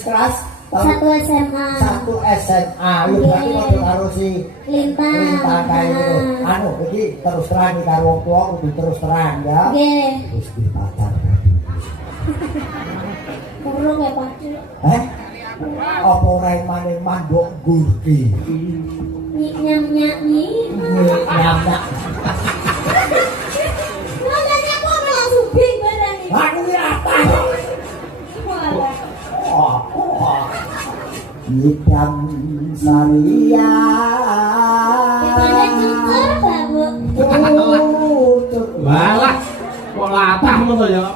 kelas satu SMA. Satu SMA. Yo berarti padha karo si Lintang kae ngono. Anu iki terus terang iki karo wong tuwa kudu terus terang ya. Nggih. Wis di pacar. Kurung ya Pak. Apa ora maning mandok gurki. Nyam nyam Nyam. Ngomongnya kok langsung bing barang iki. Aku ki apa? Hitam Saria. Kita cukur babu. Walah, kok latah ngono ya.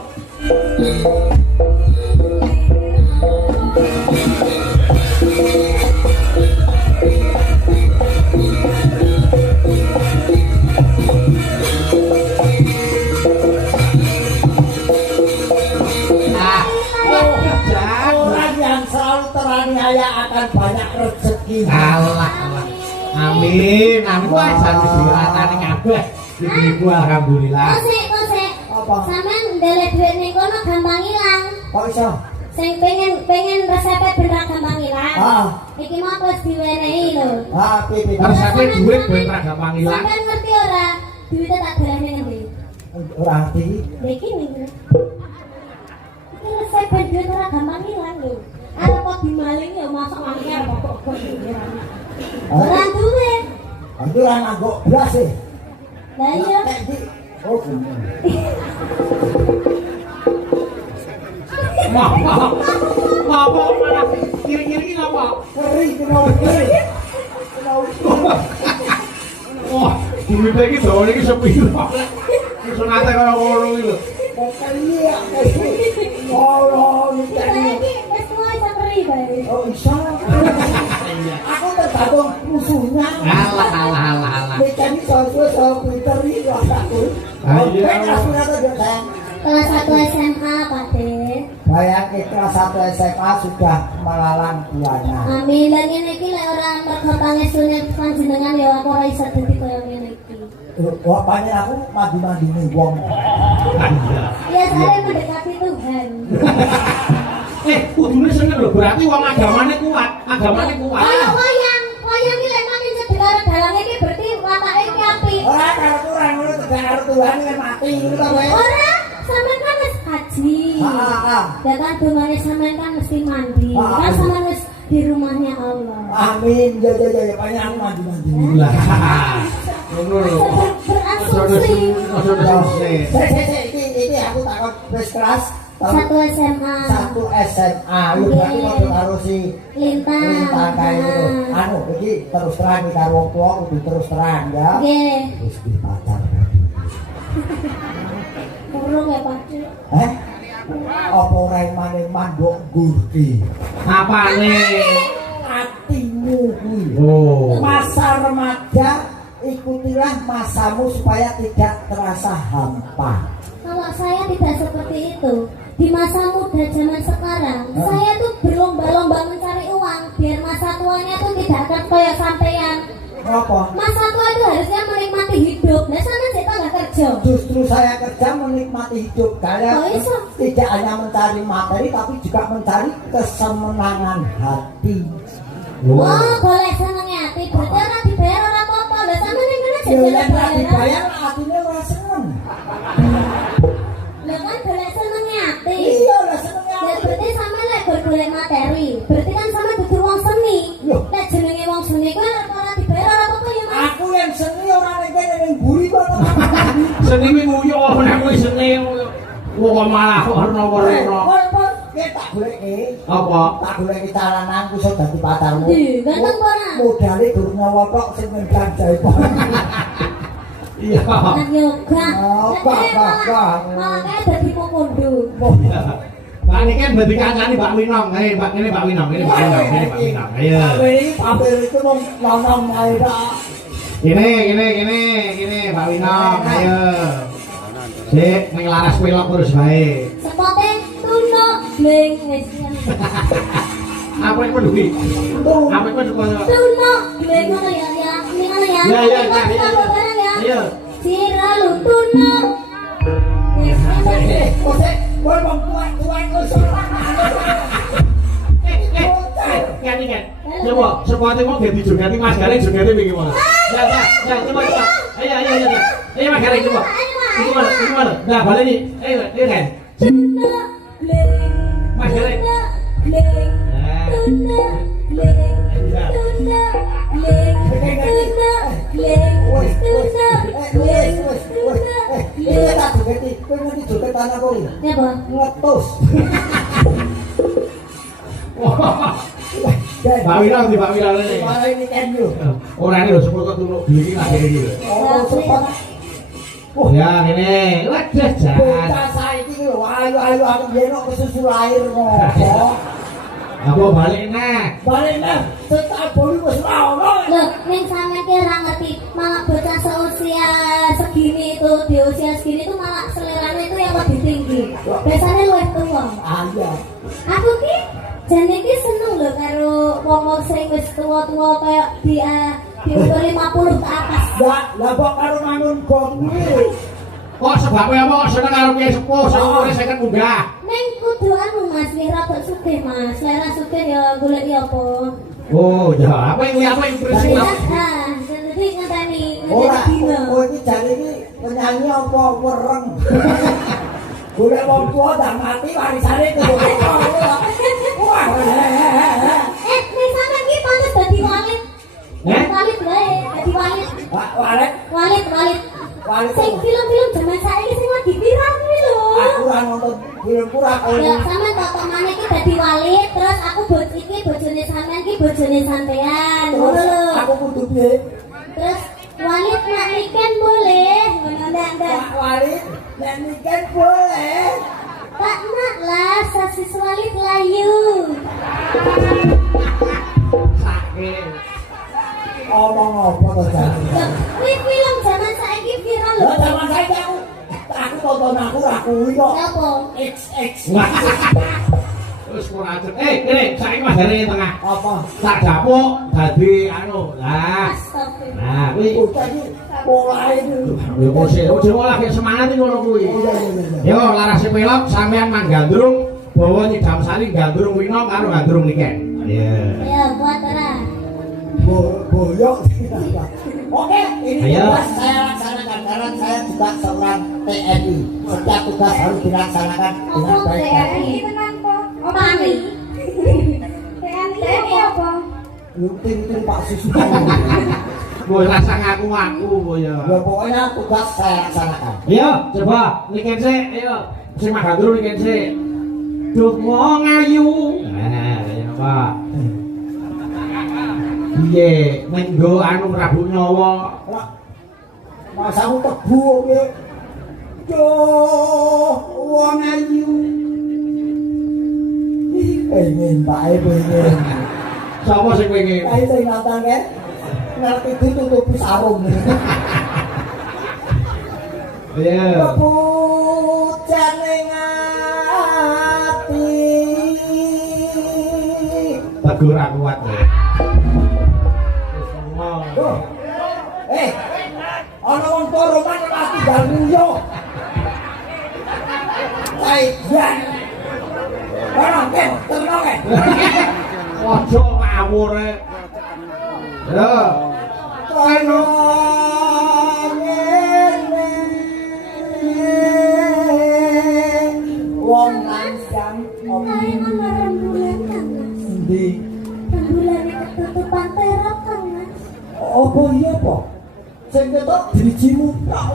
Teraniaya akan banyak rezeki. Alah. Amin. Amin wae jan diratani kabeh. Ibu alhamdulillah. Kosek. Apa? Sampeyan ndelek dhuwit ning kono gampang ilang. Kok iso? Sing pengen resepnya bener gampang ilang. Iki mau terus diwenehi lho. Pipi. Resepe duit ben ra gampang ilang. Sampeyan ngerti ora? Duitnya tak golekne ngendi? Ora ngerti. Iki ning. Iki resep ben duit ora gampang ilang lho. Arep kok dimaling ya masuk angker kok. Ora duwe. Itu ora nganggo blas e. Lah iya. Oh, bener. Apa malah kiri-kiri apa? Ngeri kena. Wah, duit iki dawane iki sepiro? Iso nate kaya ngono iki lho. Iya, oh, Saiki wis tuwa iso ngeri bae. oh, iso. Aku tergantung musuhnya. Alah. Becani soal Twitter ini aku. Iya. Kelas 1 SMA Pak De. Bayangke kelas 1 SMA sudah melalang buana. Amin. Lah ngene iki lek ora mergo pangesune panjenengan ya aku ora iso dadi kaya ngene iki. Wah, banyak aku mandi-mandi nih wong. Ya saya mendekati Tuhan. Kudune seneng lho, berarti wong agamane kuat. Kalau wayang iki lek makin cedhek karo dalange iki berarti watake iki apik. Ora karo kurang ngono tekan karo Tuhan kan mati ngono ta kowe. Ora, sampean kan wis haji. Ya kan dongane sampean kan mesti mandi. Kan sampean wis di rumahnya Allah. Amin. Ya banyak aku mandi-mandi. Lah. Ngono lho. Berasumsi. Ini aku takut wis kelas Satu SMA. Satu SMA. Yo berarti padha karo si Lintang kae ngono. Anu iki terus terang iki karo wong tuwa kudu terus terang ya. Nggih. Wis di pacar. Kurung ya Pak. Apa ora maning mandok gurki. Apane? Atimu kuwi. Oh. Masa remaja ikutilah masamu supaya tidak terasa hampa. Kalau saya tidak seperti itu. Di masa muda zaman sekarang, saya tuh berlomba-lomba mencari uang biar masa tuanya tuh tidak akan kayak sampean. Apa? Masa tua itu harusnya menikmati hidup. Nah, sana kita nggak kerja. Justru saya kerja menikmati hidup. Kalian tidak hanya mencari materi, tapi juga mencari kesenangan hati. Wah, boleh senengnya hati. Berarti orang dibayar orang apa-apa. Lah sama nih kan aja Yang dibayar hatinya ora seneng. Lah kan boleh senengnya hati. Iya, lah senengnya. Ya berarti sama lah golek materi. Berarti kan sama dudu wong seni. Lah jenenge wong seni kuwi ora dibayar ora apa-apa ya, Mas. Aku yang seni ora ning buri kok. Seni kuwi nguyu nek kuwi seni. Wong malah warna-warna. Tak goleke. Apa? Tak goleke calananku iso dadi pacarmu. Ganteng ora? Modale dur nyawa tok sing ngendang jaipon. Iya. Anak yoga. Malah kayak dadi pemundu. Pak ini kan berarti kancane Pak Winong. Pak ini Pak Winong, ini Pak Winong, ini Pak Winong. Ayo. Ini papel itu mau nonong ae tok. Gini Pak Winong, ayo. Sik, ning laras pelok terus bae. Sepote tuno bleng wis. Apa iku duwi? Apa iku Tuno bleng ngono ya. Ini ngono ya. Ya. Ayo. Sira lu tuno. Kok bang tuan kok Coba, sepatu mau ganti jogati Mas Garing jogati piye gimana? Ya, coba. Ayo. Ayo Mas Garing coba. Gimana? Nah, balik nih. Ayo, kan. Mas Garing. Ngetus. Pak Wirang di Pak Wirang ini. Malah ini kan yo. Ora ini lho sepur kok tuluk beli lagi iki lho. Oh, cepat. Ya ngene, wadah jan. Bocah saiki lho, ayo aku biyen kok kesusu lahir kok. Apa balik neh? Balik neh, tetak bolu wis ora ono. Loh, ning sampean ki ora ngerti, malah bocah seusia segini itu, di usia segini itu malah seleranya itu yang lebih tinggi. Biasanya luwih tua. Ah iya. Aku ki jan iki seneng lho karo wong sing wis tua-tua kayak di umur 50 ke atas. Lah kok karo mangun gong kuwi. Kok sebabnya apa seneng karo kiai sepuh sing umure 50 munggah? Neng kudu anu Mas, wis rada sugih Mas. Selera sugih ya golek apa? Oh, ya apa yang prinsip Ya, apa? jadi ngenteni Ora, dino. kowe iki jane iki penyanyi apa wereng. Golek wong tua dak mati warisane kudu. Wah. Ning sampean ki pantes dadi walit. Eh? Walit wae, dadi walit. Walet, Walit. walet. Sing film-film zaman saiki sing lagi viral kuwi lho. Aku ora nonton film kurang. Ya sampean tok mana iki dadi walit, terus aku iki bojone sampean ki bojone sampean. Ngono lho. Aku kudu piye? Terus walit nak niken boleh, ngono ndak. Walit, nek niken boleh. Tak nak lah, sasis walit layu. Sakit. Omong apa to jane? Kuwi film zaman saiki viral lho. Lah zaman saiki aku tonton aku ra kuwi kok. Napa? XX. Terus kurang ajar. Ini saiki Mas Garing ing tengah. Apa? Tak dapuk dadi anu. Lah. Astagfirullah. Nah, kuwi Bocah iki polahe iki. ya mesti ojo lagi semangat iki ngono kuwi. Yo laras pelok sampean manggandrung bawa nyidam sari gandrung wino karo gandrung niken. Iya. Ya buat ora. Boyok. Oke, ini Ayo. tugas saya laksanakan karena saya juga seorang TNI. Setiap tugas harus dilaksanakan dengan Apa baik. TNI tenan kok? Apa ani? TNI apa? Luting Pak Susu. Boy rasa ngaku-ngaku boy ya. Ya pokoknya tugas saya laksanakan. Ayo coba niken sik, ayo. Sing magandrung niken sik. Duh wong ayu. Nah, ya Pak. Piye menggo anu Prabu Nyawa. Lah, masamu tebu kowe. Duh, wong ayu. Pengen bae pengen. Sapa sing pengen? Kae sing nonton kan. Ngerti ditutupi sarung. Iya. Kepucan ning ati. Tegur aku kuat ya. Duh. Ana wong turu kan mati galuyo. Jan. Barang kan, tenang kan. Ojo ngawur e. Ya. Kono wong langsung Kae ana rembulan Kang Mas. di Rembulane ketutupan terop Kang Mas. apa iya apa? Sing ketok drijimu tok.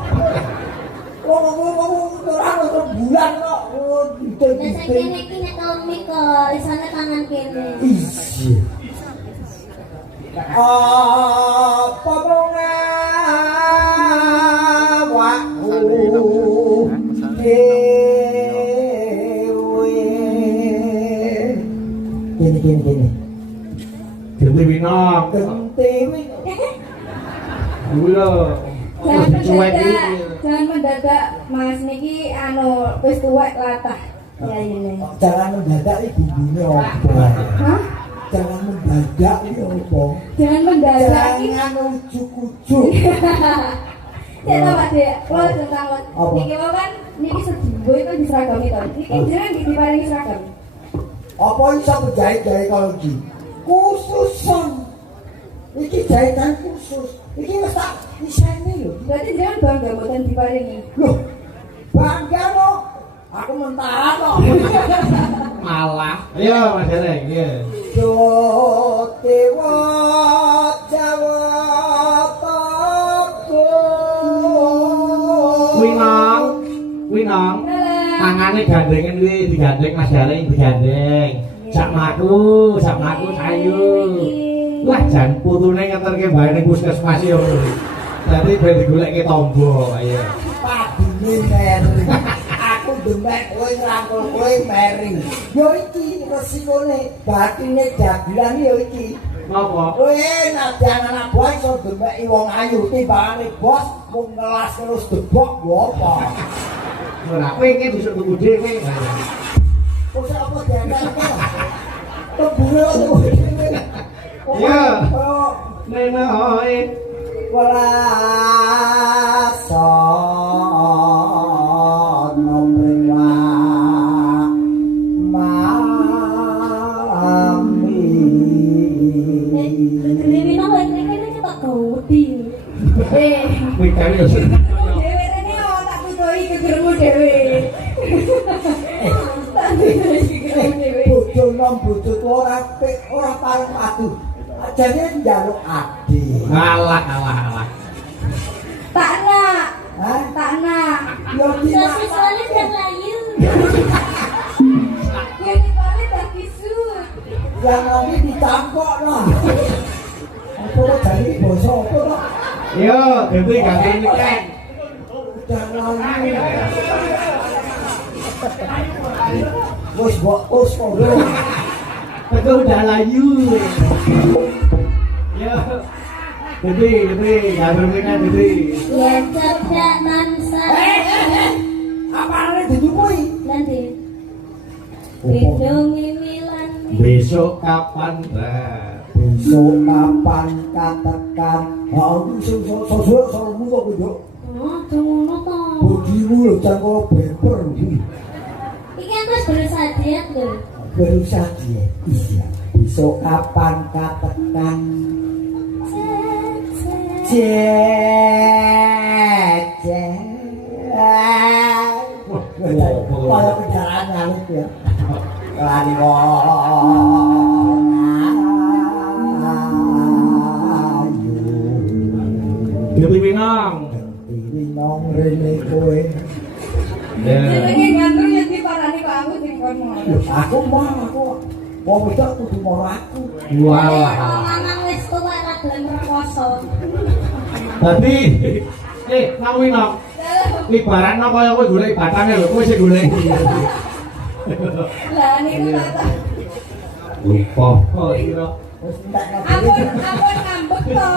Wong terang bulan kok. Lah sing kene iki nek komik kok isane tangan kene. Isi. Apa ngawakku dewe. Gini. Genti Winong. Gentewi. Kuwi lho. Jangan mendadak Mas niki anu wis tuwek latah. Ya ini. Jangan mendadak iki bumbune apa. Hah? Jangan mendadak iki apa. Jangan mendadak iki. Jangan ujuk-ujuk. Ya to Pak Dek, kalau tentang Apa? niki wae kan niki sedhiwo itu diseragami to. Niki jenengan diparingi seragam. Apa iso penjahit-jahit kalau iki? Khusus Iki jahitan khusus. Iki wis tak iseni lho. Berarti jangan bangga mboten diparingi. Loh, bangga lo. Aku mentara kok. Malah. Ayo Mas Dereng, iya. Yo dewa Jawa toko. Winong. Tangane gandengen kuwi digandeng Mas Dereng digandeng. Sak mlaku sayu. Wah jan putune ngeterke bae ning puskesmas yo. Dadi ben digoleki tombo ayo. Padine meri. Aku demek kowe ngrangkul kowe meri. Yo iki resikone batine dagelan yo iki. Napa? Kowe nadyan anak buah iso demeki wong ayu timbangane bos mung ngelas terus debok yo apa. Ora kowe iki besok tuku dhewe. Kok apa diantarke? Kebule dhewe. Iya. Nenoe Walasa nomrewa mami. Dewi nang kene ketok gawedi. kuwi kare yo. Dewe rene tak tutuhi gegermu dhewe. Tak tutuhi gegermu dhewe. Bojo nom bojo ora pareng padu. Ajane njaluk ade. Alah. Tak nak. Hah? Tak nak. Yo Siswane dan layu. Yang balik tak kisut. yang nanti ditampok lah. Apa kok jadi basa apa kok? Yo, dadi ganti niken. Udah lalu. Wes kok bro. Betul udah layu. Yo. Dadi ganti niken dadi. Ya cerdak mansa. Apane dijupui? Nanti. Bidung milan. Besok kapan? Besok kapan katakan? Aku sosomu kok kudu. Oh, ngono to. Bodimu lho cangko beber. Iki wis berusaha diet lho. Berusaha dia. Iya. Besok kapan katakan? Kalau kendaraan ngalit ya. Lari Dewi Winong. Winong rene kowe. Jenenge ngandung yang diparani kok aku sing kono. Aku wong wedok kudu moro aku. Walah. Mamang wis tuwa ra gelem rekoso. Dadi Nang Winong. Ibaratno kaya kowe golek batange lho, kowe sing golek. Lah niku tak Lupa kok kira. Wis entek ampun ngambek to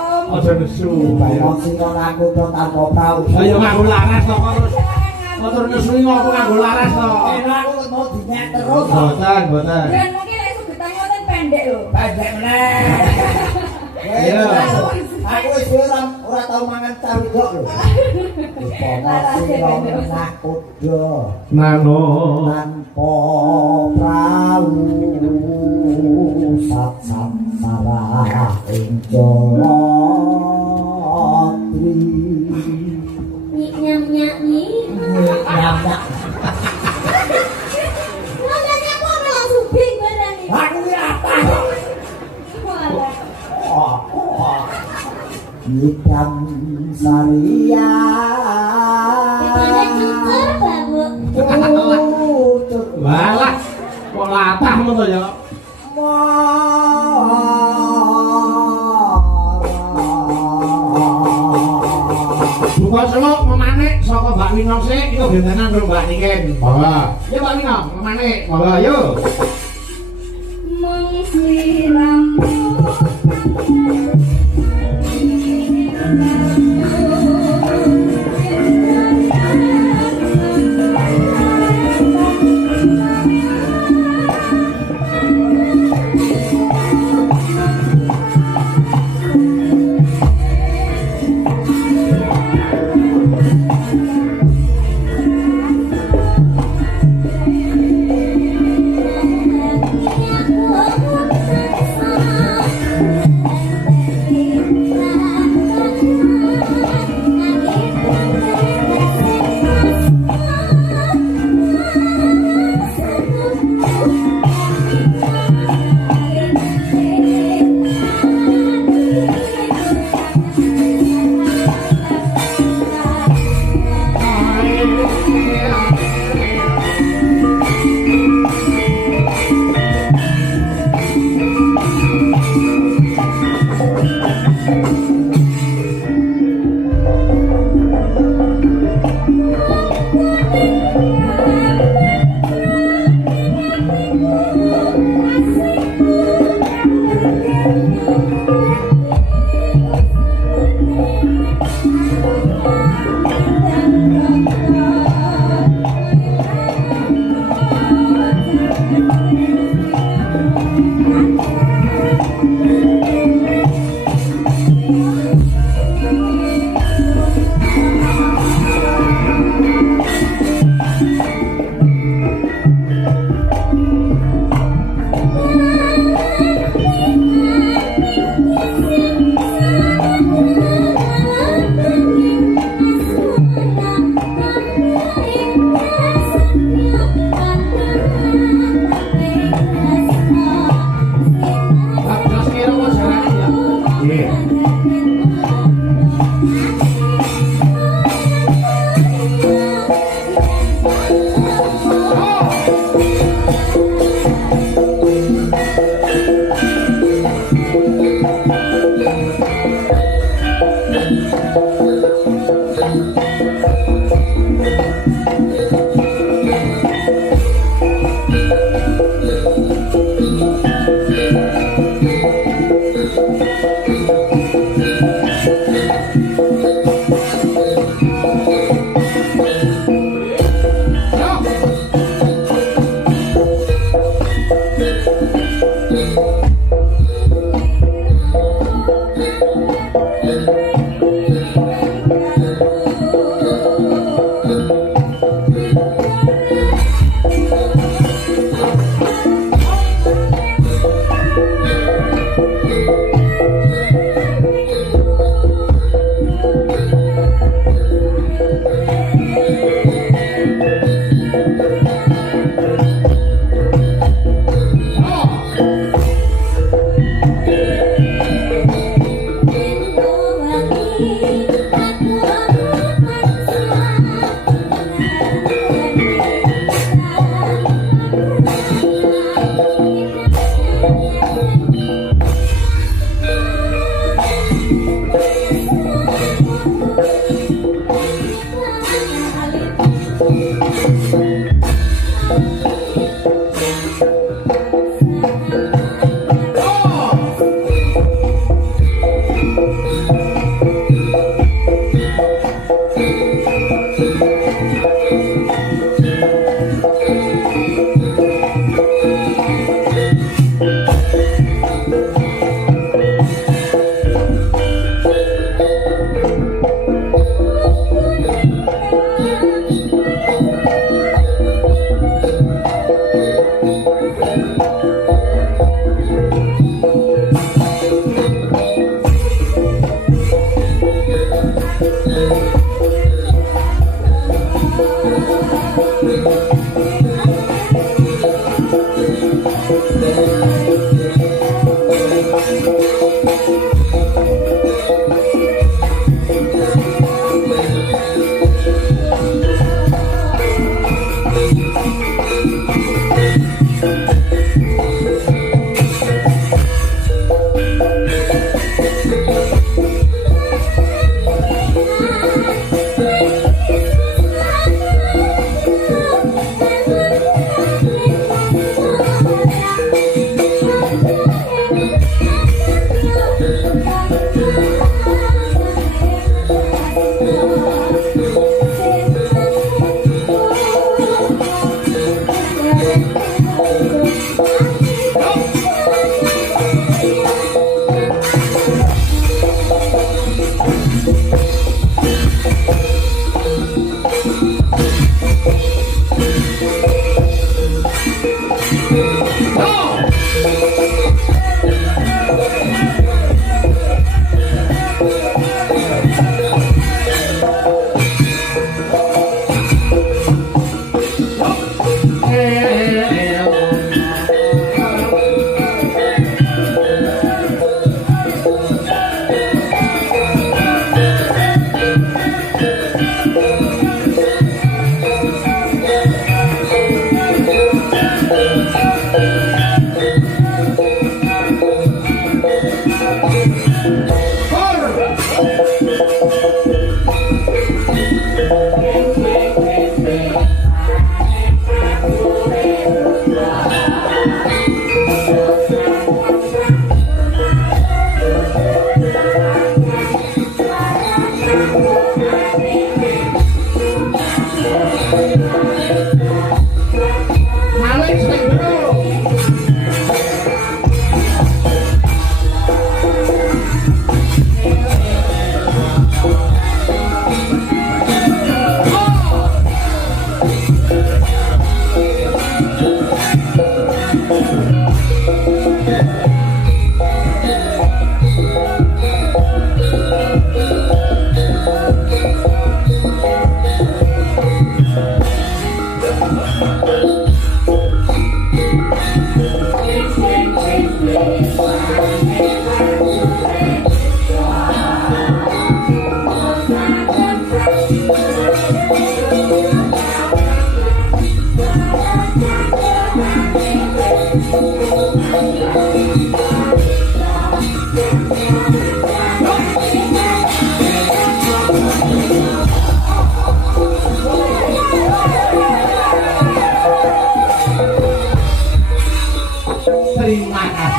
Om. Aja nesu. bayar sing aku to tanpa prau. Ayo nganggo laras to terus. Motor nesu ngopo nganggo laras to. Enak aku mau dinyek terus. Boten. Dan mungkin lek sugetan ngoten pendek lho. Pendek meneh. Iya. Aku wis ora tau mangan cah wedok lho. Nakuda Nano. tanpa prau sat sarah ing jolotri. Nyam-nyam ni. Nyamak Makanya aku langsung bing barang ini. aku ki apa? Walah. Hitam Saria. Dipandai cukur, Babu. Walah. Kok latah ngono ya. Buka seluk memanik saka Mbak Winong sik iku gentenan karo Mbak Niken. Bawa. Ya Mbak Winong, memanik. Bawa yo. Mengsirammu Aku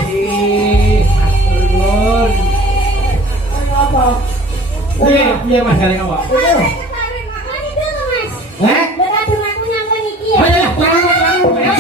Ih, matur nuwun. Apa? Piye Mas gareng apa? Mas, ketarik makan itu tuh Mas. Heh? Lah kadung aku nyangkut iki ya. Ayo, ayo.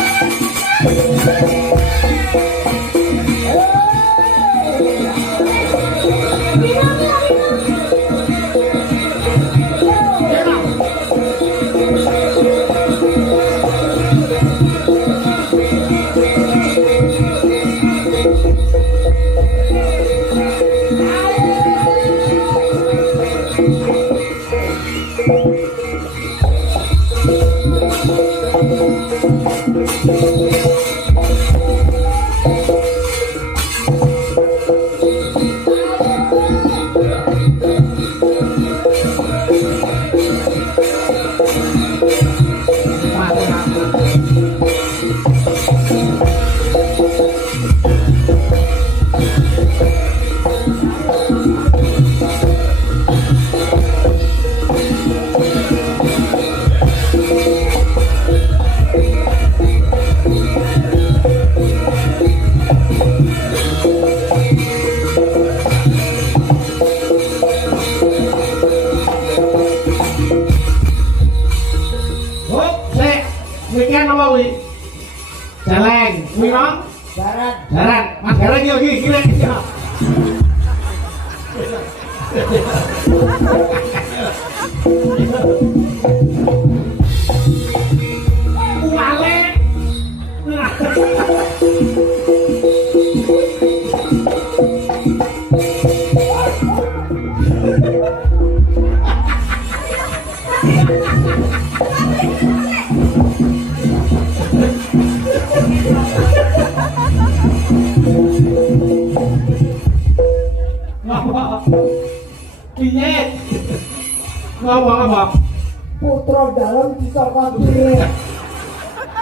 Weekend apa wi? Celeng, wi Bang? Barat. Jaran, Mas Gareng yo iki gile. Wale. Piye? Ngapa? Putra dalam dicokot diri.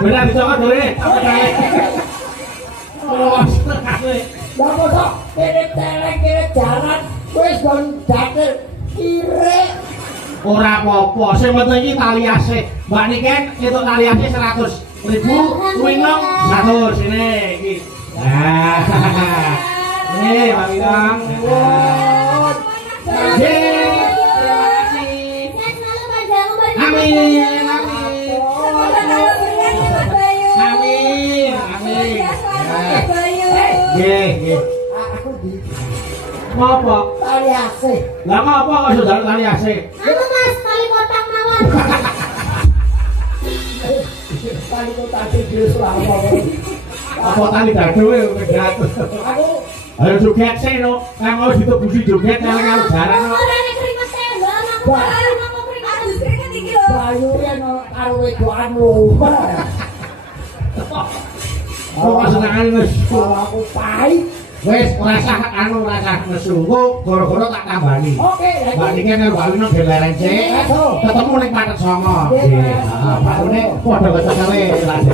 Benar dicokot dulu. Oh, sekali. Lah kok kene celeng kene jaran wis gon dakel kire. Ora apa-apa, sing penting iki tali ase. Mbak Niken entuk tali ase 100.000, Winong 100 sini iki. Nah. Nih, Pak Winong. Terima kasih. Sehat selalu panjang umur. Amin. Semoga kalau berikan ya Mas Bayu. Amin. Ya, selamat Mas Bayu. Nggih. Aku di Ngopo? tali asih. Lah ngopo kok iso dalem tali ase? Anu Mas, tali kotak mawon. Tali kok tadi dhewe selama. Apa tali dadu e megat. Aku Ayo joget sih no, kan mau ditebusi joget karo jaran no. Ora nek keringet tembak, aku mau keringet. Aduh, keringet iki lho. Bayu yen karo wedokan lomba. Kok senengane wis. Kalau aku pahit. Wis rasa nesu. Kok gara-gara tak tambani. Oke, Mbak Niken karo Pak Wino gelereng sik. Ketemu ning Patet Songo. Nggih. Pak Wino padha kecekele lan